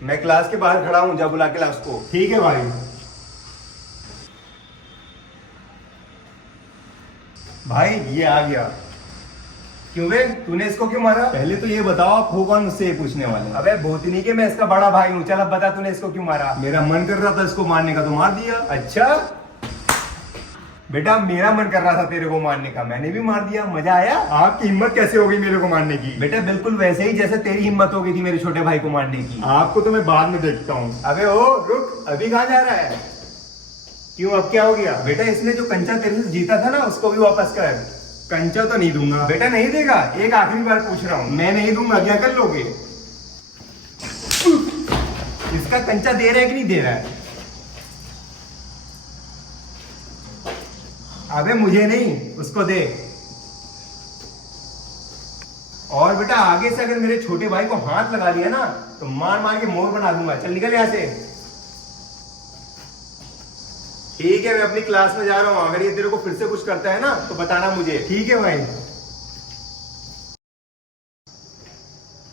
मैं क्लास के बाहर खड़ा हूँ, जा बुला के ला उसको। ठीक है भाई। भाई ये आ गया। क्यों बे, तूने इसको क्यों मारा? पहले तो ये बताओ आप हो कौन, मुझसे ये पूछने वाले? अबे भूतनी के, मैं इसका बड़ा भाई हूँ। चल अब बता, तूने इसको क्यों मारा? मेरा मन कर रहा था इसको मारने का तो मार दिया। अच्छा बेटा, मेरा मन कर रहा था तेरे को मारने का, मैंने भी मार दिया। मजा आया? आपकी हिम्मत कैसे हो गई मेरे को मारने की? बेटा बिल्कुल वैसे ही जैसे तेरी हिम्मत हो गई थी मेरे छोटे भाई को मारने की। आपको तो मैं बाद में देखता हूँ। अबे ओ रुक, अभी कहाँ जा रहा है? क्यों, अब क्या हो गया? बेटा इसने जो कंचा तेरे से जीता था ना, उसको भी वापस कर। कंचा तो नहीं दूंगा। बेटा नहीं देगा? एक आखिरी बार पूछ रहा हूँ। मैं नहीं दूंगा, क्या कर लोगे? इसका कंचा दे रहा है कि नहीं दे रहा है? अबे मुझे नहीं, उसको दे। और बेटा आगे से अगर मेरे छोटे भाई को हाथ लगा दिया ना, तो मार मार के मोर बना दूंगा। चल निकल यहां से। ठीक है, मैं अपनी क्लास में जा रहा हूं। अगर ये तेरे को फिर से कुछ करता है ना, तो बताना मुझे। ठीक है भाई।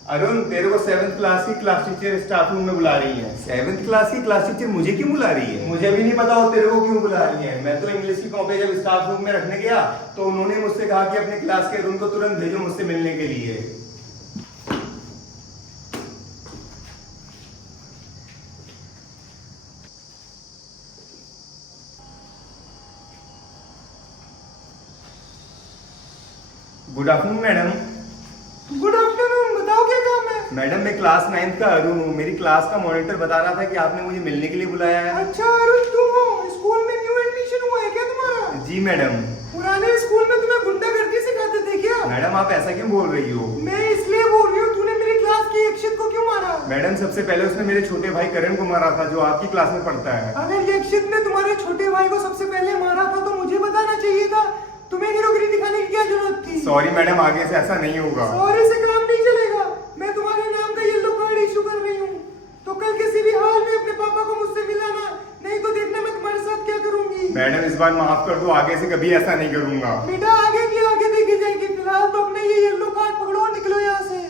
अरुण, तेरे को 7th क्लास की क्लास टीचर स्टाफ रूम में बुला रही है। 7th क्लास की क्लास टीचर मुझे क्यों बुला रही है? मुझे भी नहीं पता वो तेरे को क्यों बुला रही है। मैं तो इंग्लिश की कॉपी जब स्टाफ रूम में रखने गया, तो उन्होंने मुझसे कहा कि अपने क्लास के अरुण को तुरंत भेजो मुझसे मिलने के लिए। Good afternoon madam. Good afternoon, बताओ क्या काम है? मैडम मैं क्लास 9th का अरुण हूँ। मेरी क्लास का मॉनिटर बता रहा था कि आपने मुझे मिलने के लिए बुलाया है। अच्छा अरुण तुम हो, स्कूल में न्यू एडमिशन हुआ है क्या तुम्हारा? जी मैडम। पुराने स्कूल में तुम्हें गुंडागर्दी सिखाते थे क्या? मैडम आप ऐसा क्यों बोल रही हो? मैं इसलिए बोल रही हूँ, तूने मेरी क्लास के यक्षित को क्यों मारा? मैडम सबसे पहले उसने मेरे छोटे भाई करण को मारा था, जो आपकी क्लास में पढ़ता है। अगर यक्षित ने तुम्हारे छोटे भाई को सबसे पहले मारा था तो मुझे बताना चाहिए था। तुम्हें हीरोगिरी दिखाने की क्या जरूरत थी? सॉरी मैडम, आगे से ऐसा नहीं होगा। सॉरी से काम नहीं चलेगा। मैं तुम्हारे नाम का येलो कार्ड इशू कर रही हूँ, तो कल किसी भी हाल में अपने पापा को मुझसे मिलाना, नहीं तो देखना मैं तुम्हारे साथ क्या करूंगी। मैडम इस बार माफ कर दो, आगे से कभी ऐसा नहीं करूंगा। बेटा आगे की आगे देखी जाएगी, फिलहाल तो अपने ये येलो कार्ड पकड़ो और निकलो यहाँ से।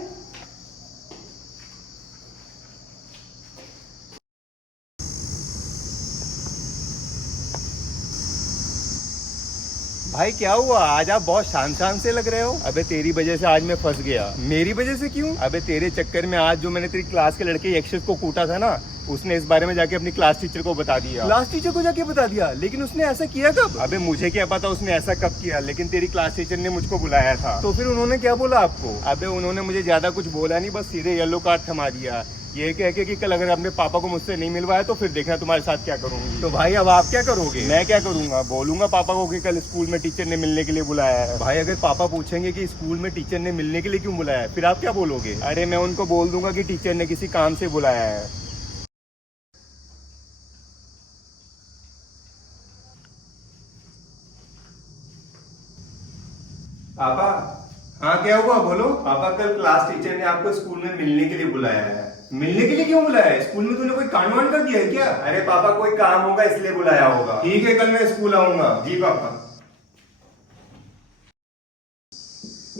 भाई क्या हुआ? आज आप बहुत शांत शांत से लग रहे हो। अबे तेरी वजह से आज मैं फंस गया। मेरी वजह से क्यों? अबे तेरे चक्कर में आज जो मैंने तेरी क्लास के लड़के यक्षित को कूटा था ना, उसने इस बारे में जाके अपनी क्लास टीचर को बता दिया। क्लास टीचर को जाके बता दिया? लेकिन उसने ऐसा किया कब? अबे मुझे क्या पता उसने ऐसा कब किया, लेकिन तेरी क्लास टीचर ने मुझको बुलाया था। तो फिर उन्होंने क्या बोला आपको? अबे उन्होंने मुझे ज्यादा कुछ बोला नहीं, बस सीधे येलो कार्ड थमा दिया, ये कह के कि कल अगर अपने पापा को मुझसे नहीं मिलवाया तो फिर देखना तुम्हारे साथ क्या करूंगी। तो भाई अब आप क्या करोगे? मैं क्या करूंगा? बोलूंगा पापा को कि कल स्कूल में टीचर ने मिलने के लिए बुलाया है। भाई अगर पापा पूछेंगे कि स्कूल में टीचर ने मिलने के लिए क्यों बुलाया है, फिर आप क्या बोलोगे? अरे मैं उनको बोल दूंगा कि टीचर ने किसी काम से बुलाया है। पापा। हाँ क्या हुआ, बोलो। पापा कल क्लास टीचर ने आपको स्कूल में मिलने के लिए बुलाया है। मिलने के लिए क्यों बुलाया है? स्कूल में तूने कोई कांड वांड कर दिया है क्या? अरे पापा कोई काम होगा इसलिए बुलाया होगा। ठीक है कल मैं स्कूल आऊंगा। जी पापा।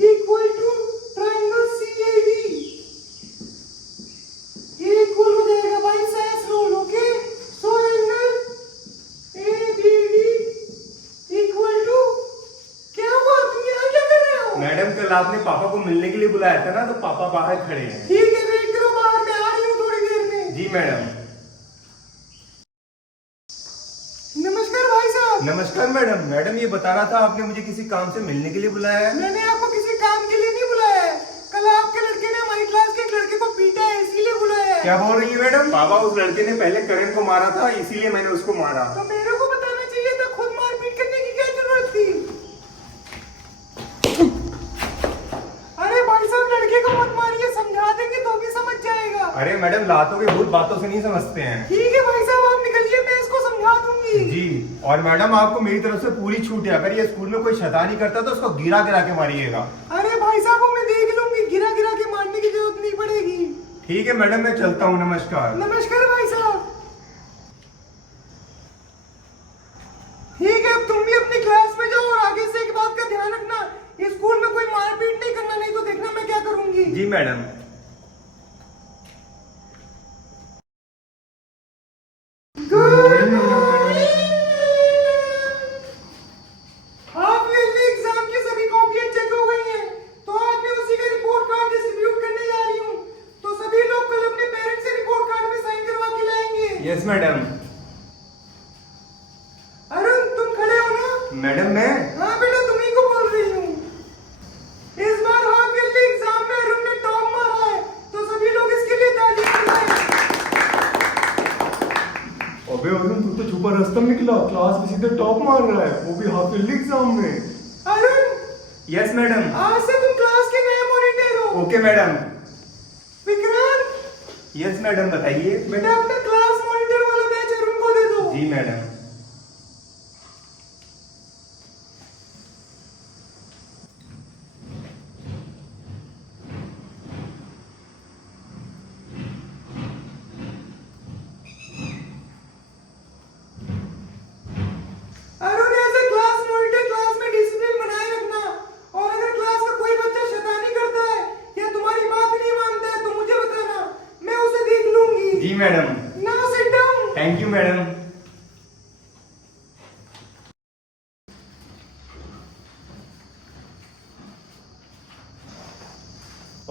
इक्वल टू ट्रायंगल CAD, ये इक्वल हो जाएगा by science rule. Okay, so angle ABD equal to, क्या हुआ? तुम यहाँ क्या कर रहे हो? मैडम कल आपने पापा को मिलने के लिए बुलाया था ना, तो पापा बाहर खड़े हैं। ठीक है वेट करो, बाहर मैं आ रही हूँ थोड़ी देर में। जी मैडम। नमस्कार भाई साहब। नमस्कार मैडम। मैडम ये बताना था आपने मुझे किसी काम से मिलने के लिए बुलाया है। मैंने आपको किसी काम के लिए नहीं बुलाया है, कल आपके लड़के ने हमारी क्लास के एक लड़के को पीटा है, इसीलिए बुलाया है। क्या बोल रही है मैडम? पापा उस लड़के ने पहले करण को मारा था, इसीलिए मैंने उसको मारा। तो मेरे को बताना चाहिए था, खुद मारपीट करने की क्या जरूरत थी? अरे भाई साहब लड़के को मत मारिए, समझा देंगे तो भी समझ जाएगा। अरे मैडम लातों के भूत बातों से नहीं समझते हैं। ठीक है भाई साहब आप निकलिए, मैं इसको समझा दूंगी। जी। और मैडम आपको मेरी तरफ से पूरी छूट है, अगर ये स्कूल में कोई शैतानी करता तो उसको गिरा गिरा के मारिएगा। अरे भाई साहब वो मैं देख लूंगी, गिरा गिरा के मारने की जरूरत नहीं पड़ेगी। ठीक है मैडम मैं चलता हूँ। नमस्कार। नमस्कार भाई साहब। ठीक है अब तुम भी अपनी क्लास में जाओ और आगे से एक बात का ध्यान रखना, इस स्कूल में कोई मारपीट नहीं करना, नहीं तो देखना मैं क्या करूंगी। जी madam. Good morning. Half yearly exam की सभी कॉपियां चेक हो गई हैं, तो आज मैं उसी का रिपोर्ट कार्ड डिस्ट्रीब्यूट करने जा रही हूँ। तो सभी लोग कल अपने पेरेंट्स से रिपोर्ट कार्ड में साइन करवा के लाएंगे। Yes madam. अरुण, तुम खड़े हो ना? मैडम मैं? हाँ बेटा, तुम्ही को बोल रही हूँ। इस बार हाफ ईयरली एग्जाम में अरुण ने टॉप मारा है, तो सभी लोग इसके लिए ताली बजाएं। अबे अरुण, तू तो छुपा रास्ता निकला, क्लास में सीधे टॉप मार रहा है, वो भी हाफ ईयरली एग्जाम में। Arun, yes madam. आज से तुम क्लास के नए मॉनिटर हो। Okay madam. Vikrant, yes madam, बताइए। बेटा अपना क्लास मॉनिटर वाला बैच अरुण को दे दो। जी madam. Arun, as a class monitor class में डिसिप्लिन बनाए रखना, और अगर क्लास का कोई बच्चा शैतानी करता है या तुम्हारी बात नहीं मानता है तो मुझे बताना, मैं उसे देख लूंगी। जी madam. Now sit down. Thank you madam.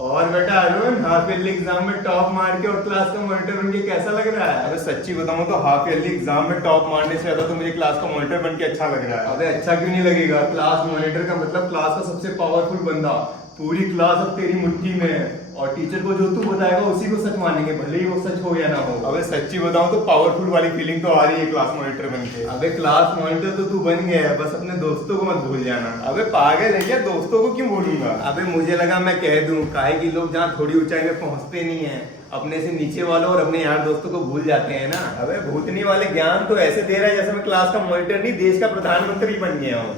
और बेटा अरुण, हाफ ईयरली एग्जाम में टॉप मार के और क्लास का मॉनिटर बन के कैसा लग रहा है? अबे सच्ची बताऊं तो हाफ ईयरली एग्जाम में टॉप मारने से ज्यादा तो मुझे क्लास का मॉनिटर बन के अच्छा लग रहा है। अबे अच्छा क्यों नहीं लगेगा? क्लास मॉनिटर का मतलब क्लास का सबसे पावरफुल बंदा। पूरी क्लास अब तेरी मुट्ठी में है, और टीचर को जो तू बताएगा उसी को सच मानेंगे, भले ही वो सच हो या ना हो। अबे सच्ची बताऊं तो पावरफुल वाली फीलिंग तो आ रही है क्लास मॉनिटर बन के। अबे क्लास मॉनिटर तो तू बन गया है, बस अपने दोस्तों को मत भूल जाना। अबे पागल है क्या? दोस्तों को क्यों भूलूंगा? अबे मुझे लगा मैं कह दूं, काहे कि लोग जहाँ थोड़ी ऊंचाई में पहुंचते नहीं है, अपने से नीचे वालों और अपने यार दोस्तों को भूल जाते हैं ना। अबे भूतनी वाले ज्ञान तो ऐसे दे रहा है जैसे मैं क्लास का मॉनिटर नहीं, देश का प्रधानमंत्री बन गया हूँ।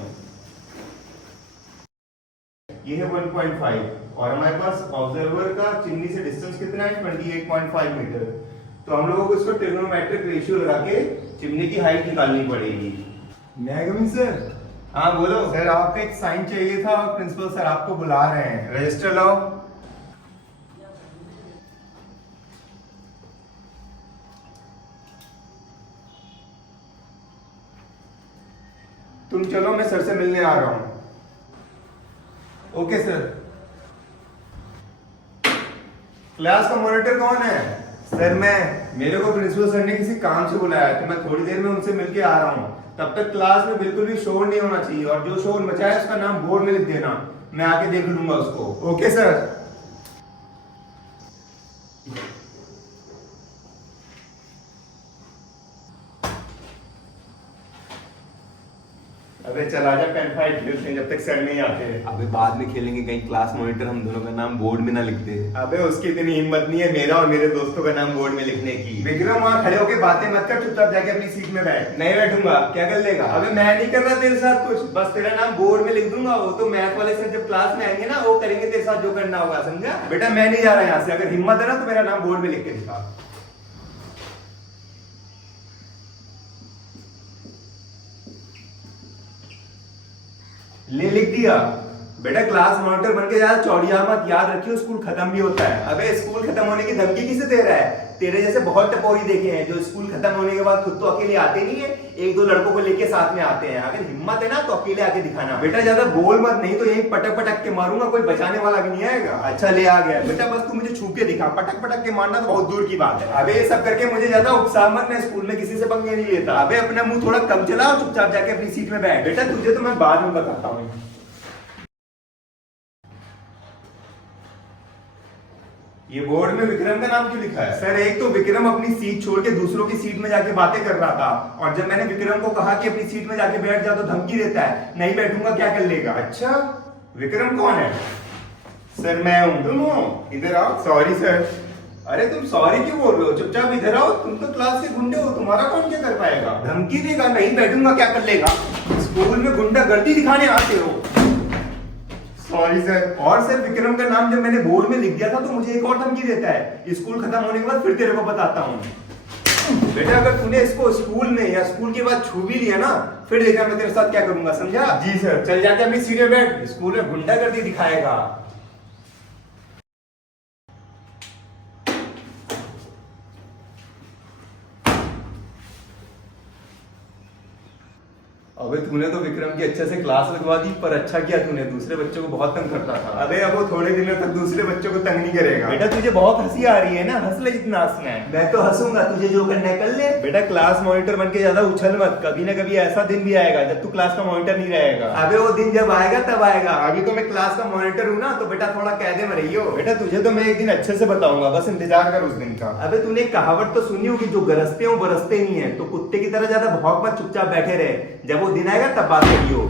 ये है 1.5, और हमारे पास ऑब्जर्वर का चिमनी से डिस्टेंस कितना है? 28.5 मीटर। तो हम लोगों को इसको ट्रिग्नोमेट्रिक रेशियो लगा के चिमनी की हाइट निकालनी पड़ेगी। मैगमिन सर। हाँ बोलो। सर आपका एक साइन चाहिए था, प्रिंसिपल सर आपको बुला रहे हैं। रजिस्टर लाओ। तुम चलो, मैं सर से मिलने आ रहा हूं। Okay sir. क्लास का मॉनिटर कौन है? सर मैं। मेरे को प्रिंसिपल सर ने किसी काम से बुलाया है, तो मैं थोड़ी देर में उनसे मिलके आ रहा हूँ। तब तक क्लास में बिल्कुल भी शोर नहीं होना चाहिए, और जो शोर मचा है उसका नाम बोर्ड में लिख देना, मैं आके देख लूंगा उसको। Okay sir. अबे चल आजा, पेन फाइट खेलते हैं जब तक सर नहीं आते। अबे बाद में खेलेंगे, कहीं क्लास मॉनिटर हम दोनों का नाम बोर्ड में ना लिख दे। अबे उसकी इतनी हिम्मत नहीं है मेरा और मेरे दोस्तों का नाम बोर्ड में लिखने की। विक्रम, वहाँ खड़े होके बातें मत कर, चुपचाप जाके अपनी सीट में बैठ। नहीं बैठूंगा। क्या कर लेगा? अबे मैं नहीं कर रहा तेरे साथ कुछ, बस तेरा नाम बोर्ड में लिख दूंगा। वो तो मैथ वाले सर जब क्लास में आएंगे ना, वो करेंगे तेरे साथ जो करना होगा, समझा? बेटा मैं नहीं जा रहा यहाँ से, अगर हिम्मत है ना तो मेरा नाम बोर्ड में लिख के दिखा। ले लिख दिया। बेटा क्लास मॉनिटर बन के ज्यादा चौड़िया मत, याद रखियो स्कूल खत्म भी होता है। अबे स्कूल खत्म होने की धमकी किसे दे रहा है? तेरे जैसे बहुत टपोरी देखे हैं जो स्कूल खत्म होने के बाद खुद तो अकेले आते नहीं है, एक दो लड़कों को लेके साथ में आते हैं। अगर हिम्मत है ना तो अकेले आके दिखाना। बेटा ज्यादा बोल मत, नहीं तो यही पटक पटक के मारूंगा, कोई बचाने वाला भी नहीं आएगा। अच्छा ले आ गया बेटा, बस तू मुझे छू के दिखा, पटक पटक के मारना तो बहुत दूर की बात है। अबे ये सब करके मुझे ज्यादा उकसा मत, मैं स्कूल में किसी से पंगे नहीं लेता। अबे अपना मुंह थोड़ा कम चलाओ, चुपचाप जाके अपनी सीट में बैठ। बेटा तुझे तो मैं बाद में बताता हूँ। ये बोर्ड में विक्रम का नाम क्यों लिखा है? सर एक तो विक्रम अपनी सीट छोड़ के दूसरों की सीट में जाके बातें कर रहा था, और जब मैंने विक्रम को कहा कि अपनी सीट में जाके बैठ जा तो धमकी देता है, नहीं बैठूंगा क्या कर लेगा। अच्छा विक्रम कौन है? सर मैं हूं। तुम हो? इधर आओ। Sorry sir. अरे तुम सॉरी क्यों बोल रहे हो? चुपचाप इधर आओ, तुम तो क्लास के गुंडे हो, तुम्हारा कौन क्या कर पाएगा? धमकी देगा, नहीं बैठूंगा क्या कर लेगा? स्कूल में गुंडागर्दी दिखाने आते हो। Sorry sir. और सर विक्रम का नाम जब मैंने बोर्ड में लिख दिया था तो मुझे एक और धमकी देता है। स्कूल खत्म होने के बाद फिर तेरे को बताता हूँ। बेटा अगर तूने इसको स्कूल में या स्कूल के बाद छू भी लिया ना, फिर देखा मैं तेरे साथ क्या करूंगा, समझा? जी सर। चल जाके अपनी सीट में बैठ, स्कूल में गुंडागर्दी दिखाएगा। अबे तूने तो विक्रम की अच्छे से क्लास लगवा दी, पर अच्छा किया तूने, दूसरे बच्चों को बहुत तंग करता था। अबे अब वो थोड़े दिनों तक दूसरे बच्चों को तंग नहीं करेगा। बेटा तुझे बहुत हंसी आ रही है ना, हंस ले जितना हंसना है। मैं तो हंसूंगा, तुझे जो करना है कर ले। बेटा क्लास मॉनिटर बन के ज्यादा उछल मत, कभी ना कभी ऐसा दिन भी आएगा जब तू क्लास का मॉनिटर नहीं रहेगा। अबे वो दिन जब आएगा तब आएगा, अभी तो मैं क्लास का मॉनिटर हूँ ना, तो बेटा थोड़ा कायदे में रहियो। बेटा तुझे तो मैं एक दिन अच्छे से बताऊंगा, बस इंतजार कर उस दिन का। अबे तूने कहावत तो सुनी होगी, जो गरजते हो बरसते नहीं है, तो कुत्ते की तरह ज्यादा भौंक मत, चुपचाप बैठे रहे, जब वो दिन आएगा तब बात करियो।